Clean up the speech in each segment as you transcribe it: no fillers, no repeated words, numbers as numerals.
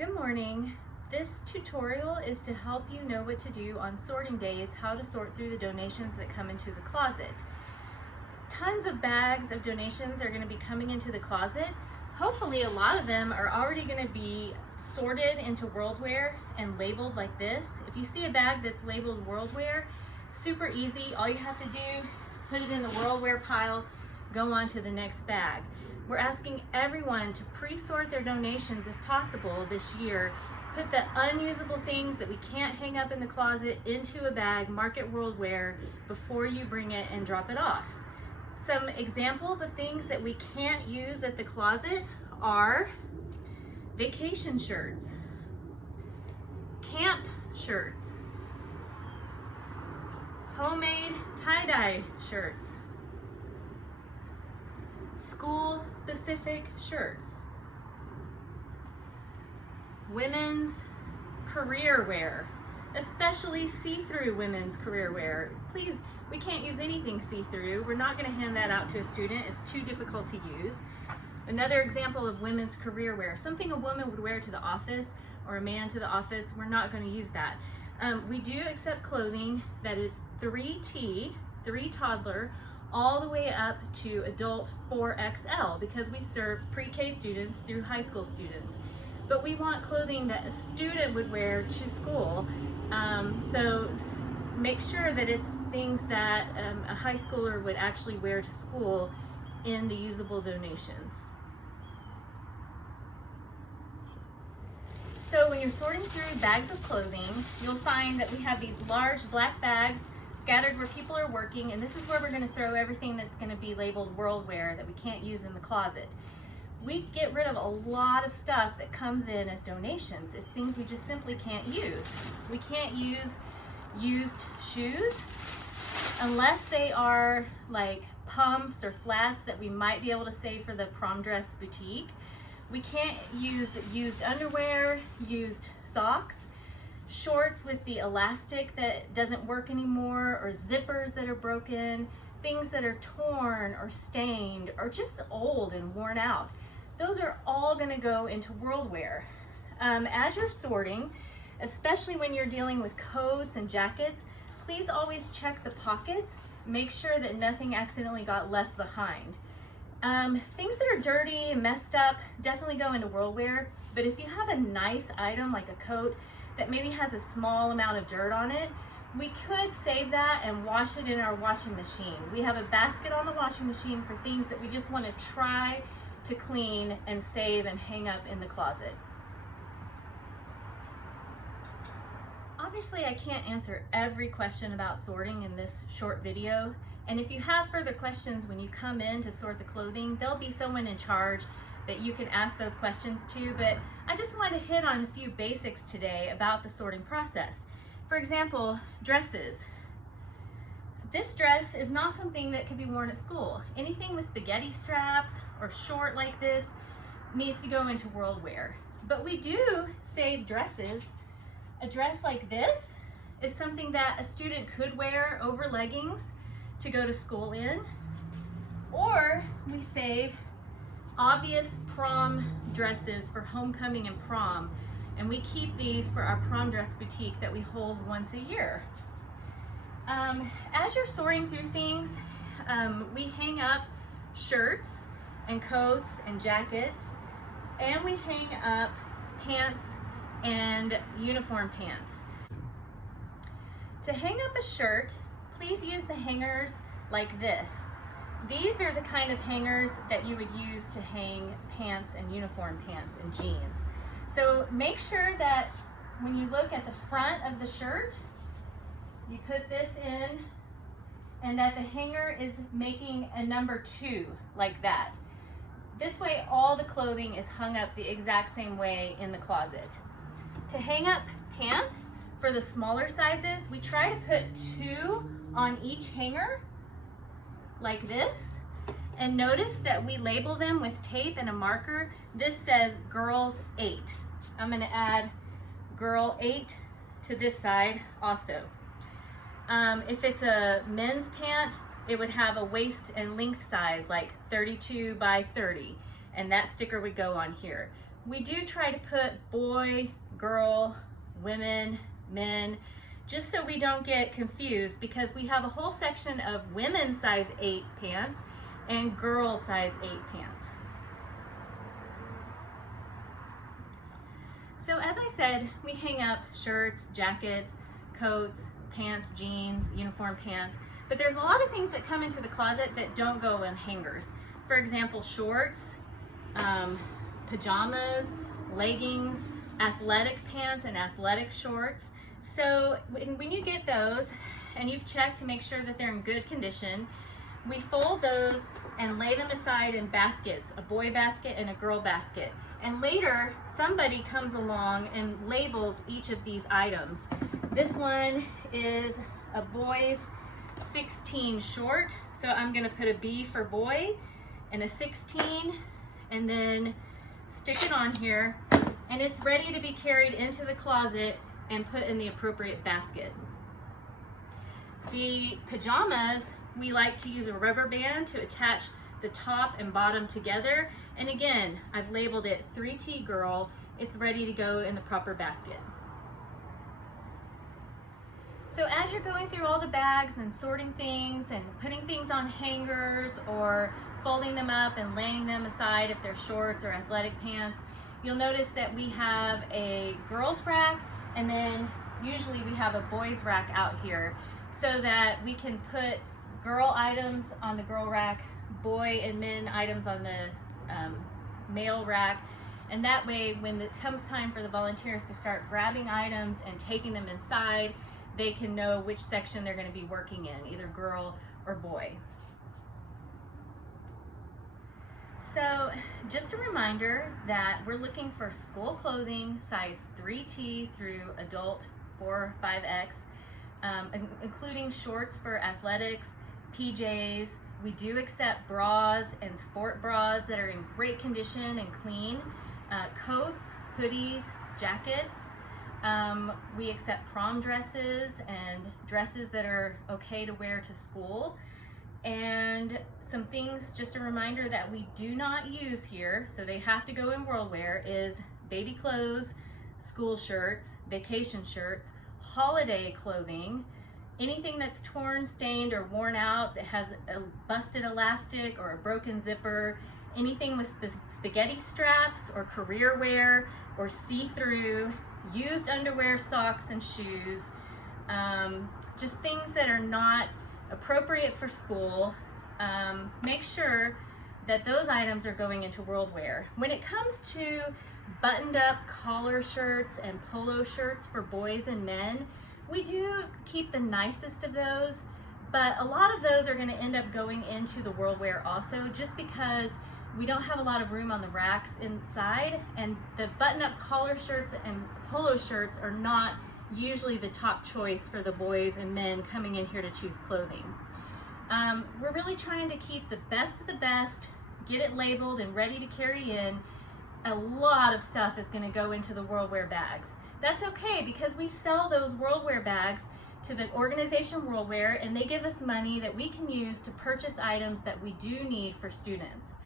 Good morning. This tutorial is to help you know what to do on sorting days, how to sort through the donations that come into the closet. Tons of bags of donations are going to be coming into the closet. Hopefully a lot of them are already going to be sorted into WorldWear and labeled like this. If you see a bag that's labeled WorldWear, super easy. All you have to do is put it in the WorldWear pile, go on to the next bag. We're asking everyone to pre-sort their donations if possible this year. Put the unusable things that we can't hang up in the closet into a bag, mark it WorldWear before you bring it and drop it off. Some examples of things that we can't use at the closet are vacation shirts, camp shirts, homemade tie-dye shirts, school-specific shirts, women's career wear, especially see-through women's career wear. Please, we can't use anything see-through. We're not going to hand that out to a student. It's too difficult to use. Another example of women's career wear, something a woman would wear to the office or a man to the office, we're not going to use that. We do accept clothing that is 3T, 3 toddler, all the way up to adult 4XL because we serve pre-K students through high school students. But we want clothing that a student would wear to school. So make sure that it's things that a high schooler would actually wear to school in the usable donations. So when you're sorting through bags of clothing, you'll find that we have these large black bags scattered where people are working, and this is where we're going to throw everything that's going to be labeled WorldWear that we can't use in the closet. We get rid of a lot of stuff that comes in as donations. It's things we just simply can't use. We can't use used shoes unless they are like pumps or flats that we might be able to save for the prom dress boutique. We can't use used underwear, used socks, shorts with the elastic that doesn't work anymore, or zippers that are broken, things that are torn or stained or just old and worn out. Those are all going to go into WorldWear. As you're sorting, especially when you're dealing with coats and jackets, please always check the pockets. Make sure that nothing accidentally got left behind. Things that are dirty and messed up definitely go into WorldWear, but if you have a nice item like a coat that maybe has a small amount of dirt on it, we could save that and wash it in our washing machine. We have a basket on the washing machine for things that we just want to try to clean and save and hang up in the closet. Obviously, I can't answer every question about sorting in this short video, and if you have further questions when you come in to sort the clothing, there'll be someone in charge that you can ask those questions to, but I just want to hit on a few basics today about the sorting process. For example, dresses. This dress is not something that could be worn at school. Anything with spaghetti straps or short like this needs to go into WorldWear. But we do save dresses. A dress like this is something that a student could wear over leggings to go to school in, or we save obvious prom dresses for homecoming and prom, and we keep these for our prom dress boutique that we hold once a year. As you're sorting through things, we hang up shirts and coats and jackets, and we hang up pants and uniform pants. To hang up a shirt, please use the hangers like this. These are the kind of hangers that you would use to hang pants and uniform pants and jeans. So make sure that when you look at the front of the shirt, you put this in and that the hanger is making a number 2 like that. This way all the clothing is hung up the exact same way in the closet. To hang up pants for the smaller sizes, we try to put 2 on each hanger like this, and notice that we label them with tape and a marker. This says girls 8. I'm going to add girl 8 to this side also. If it's a men's pant, it would have a waist and length size like 32 by 30, and that sticker would go on here. We do try to put boy, girl, women, men, just so we don't get confused, because we have a whole section of women's size 8 pants and girl size 8 pants. So as I said, we hang up shirts, jackets, coats, pants, jeans, uniform pants, but there's a lot of things that come into the closet that don't go in hangers. For example, shorts, pajamas, leggings, athletic pants, and athletic shorts. So when you get those and you've checked to make sure that they're in good condition, we fold those and lay them aside in baskets, a boy basket and a girl basket. And later, somebody comes along and labels each of these items. This one is a boy's 16 short, so I'm gonna put a B for boy and a 16, and then stick it on here, and it's ready to be carried into the closet and put in the appropriate basket. The pajamas, we like to use a rubber band to attach the top and bottom together. And again, I've labeled it 3T girl. It's ready to go in the proper basket. So as you're going through all the bags and sorting things and putting things on hangers or folding them up and laying them aside if they're shorts or athletic pants, you'll notice that we have a girls rack, and then usually we have a boys rack out here so that we can put girl items on the girl rack, boy and men items on the male rack. And that way, when it comes time for the volunteers to start grabbing items and taking them inside, they can know which section they're going to be working in, either girl or boy. So just a reminder that we're looking for school clothing size 3T through adult 4 or 5X, including shorts for athletics, PJs. We do accept bras and sport bras that are in great condition and clean, coats, hoodies, jackets. We accept prom dresses and dresses that are okay to wear to school. And some things, just a reminder that we do not use here, so they have to go in World Wear, is baby clothes, school shirts, vacation shirts, holiday clothing, anything that's torn, stained, or worn out that has a busted elastic or a broken zipper, anything with spaghetti straps or career wear or see-through, used underwear, socks, and shoes, just things that are not appropriate for school. Make sure that those items are going into World Wear. When it comes to buttoned up collar shirts and polo shirts for boys and men, we do keep the nicest of those, but a lot of those are going to end up going into the World Wear also, just because we don't have a lot of room on the racks inside, and the button-up collar shirts and polo shirts are not usually the top choice for the boys and men coming in here to choose clothing. We're really trying to keep the best of the best, get it labeled and ready to carry in. A lot of stuff is going to go into the World Wear bags. That's okay, because we sell those World Wear bags to the organization World Wear, and they give us money that we can use to purchase items that we do need for students.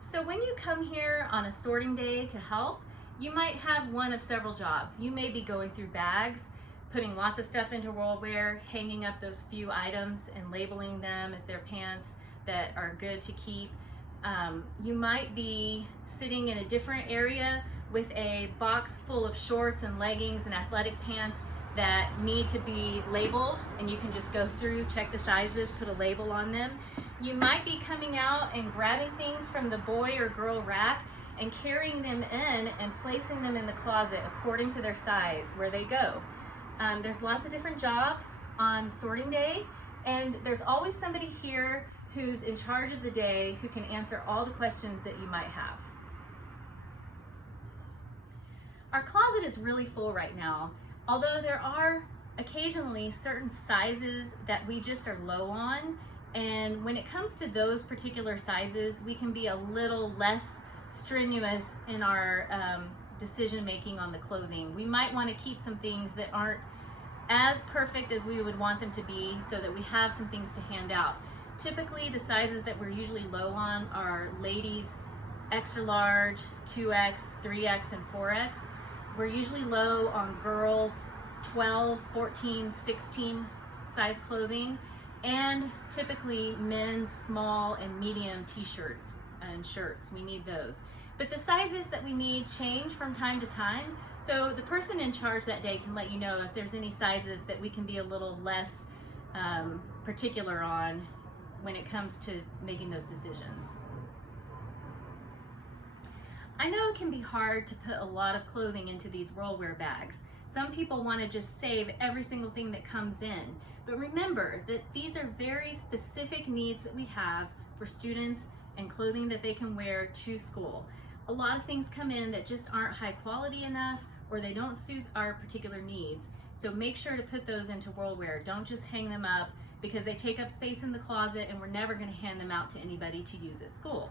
So when you come here on a sorting day to help, you might have one of several jobs. You may be going through bags, putting lots of stuff into World Wear, hanging up those few items and labeling them if they're pants that are good to keep. You might be sitting in a different area with a box full of shorts and leggings and athletic pants that need to be labeled, and you can just go through, check the sizes, put a label on them. You might be coming out and grabbing things from the boy or girl rack and carrying them in and placing them in the closet according to their size, where they go. There's lots of different jobs on sorting day, and there's always somebody here who's in charge of the day who can answer all the questions that you might have. Our closet is really full right now, although there are occasionally certain sizes that we just are low on, and when it comes to those particular sizes, we can be a little less strenuous in our decision making on the clothing. We might want to keep some things that aren't as perfect as we would want them to be, so that we have some things to hand out. Typically, the sizes that we're usually low on are ladies extra large, 2X, 3X, and 4X. We're usually low on girls' 12, 14, 16 size clothing, and typically men's small and medium t-shirts and shirts. We need those. But the sizes that we need change from time to time, so the person in charge that day can let you know if there's any sizes that we can be a little less particular on when it comes to making those decisions. I know it can be hard to put a lot of clothing into these WorldWear bags. Some people want to just save every single thing that comes in. But remember that these are very specific needs that we have for students and clothing that they can wear to school. A lot of things come in that just aren't high quality enough, or they don't suit our particular needs. So make sure to put those into WorldWear. Don't just hang them up because they take up space in the closet and we're never going to hand them out to anybody to use at school.